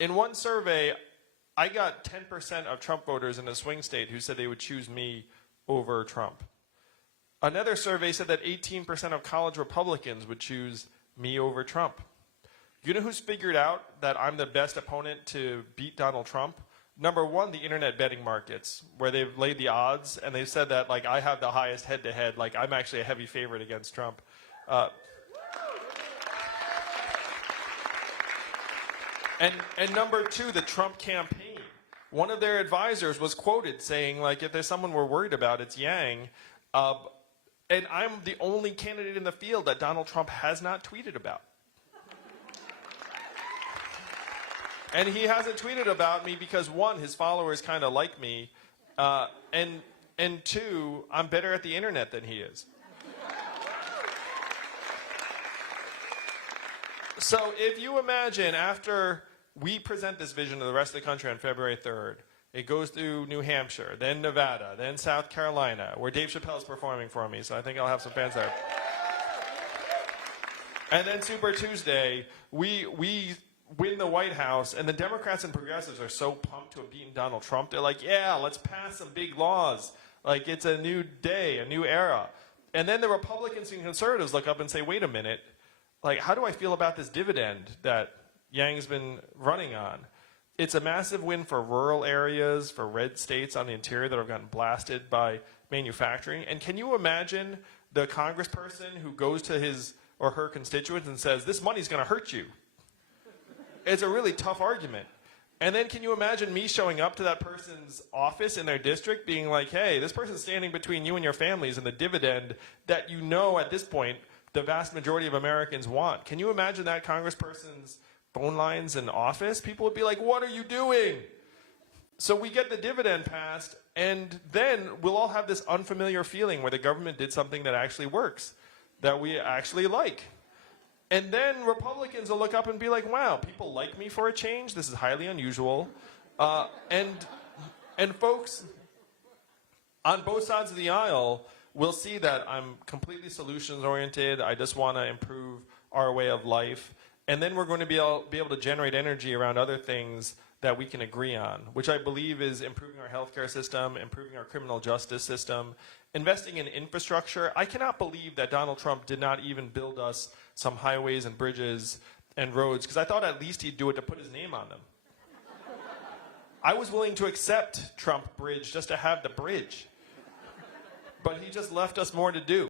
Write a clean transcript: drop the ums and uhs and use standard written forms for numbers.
In one survey, I got 10% of Trump voters in a swing state who said they would choose me over Trump. Another survey said that 18% of college Republicans would choose me over Trump. You know who's figured out that I'm the best opponent to beat Donald Trump? Number one, the internet betting markets, where they've laid the odds, and they've said that, like, I have the highest head-to-head, like, I'm actually a heavy favorite against Trump. And number two, the Trump campaign. One of their advisors was quoted saying, like, if there's someone we're worried about, it's Yang. And I'm the only candidate in the field that Donald Trump has not tweeted about. And he hasn't tweeted about me because, one, his followers kind of like me, and two, I'm better at the internet than he is. So if you imagine after we present this vision to the rest of the country on February 3rd, it goes through New Hampshire, then Nevada, then South Carolina, where Dave Chappelle's performing for me, so I think I'll have some fans there. And then Super Tuesday, we win the White House, and the Democrats and progressives are so pumped to have beaten Donald Trump. They're like, yeah, let's pass some big laws. Like, it's a new day, a new era. And then the Republicans and conservatives look up and say, wait a minute, like, how do I feel about this dividend that Yang's been running on? It's a massive win for rural areas, for red states on the interior that have gotten blasted by manufacturing. And can you imagine the congressperson who goes to his or her constituents and says, this money's going to hurt you? It's a really tough argument. And then can you imagine me showing up to that person's office in their district being like, hey, this person's standing between you and your families and the dividend that you know at this point the vast majority of Americans want. Can you imagine that congressperson's phone lines in office? People would be like, what are you doing? So we get the dividend passed, and then we'll all have this unfamiliar feeling where the government did something that actually works, that we actually like. And then Republicans will look up and be like, wow, people like me for a change. This is highly unusual. And folks on both sides of the aisle will see that I'm completely solutions-oriented. I just want to improve our way of life. And then we're going to be able to generate energy around other things that we can agree on, which I believe is improving our healthcare system, improving our criminal justice system, investing in infrastructure. I cannot believe that Donald Trump did not even build us some highways and bridges and roads, because I thought at least he'd do it to put his name on them. I was willing to accept Trump Bridge just to have the bridge. But he just left us more to do.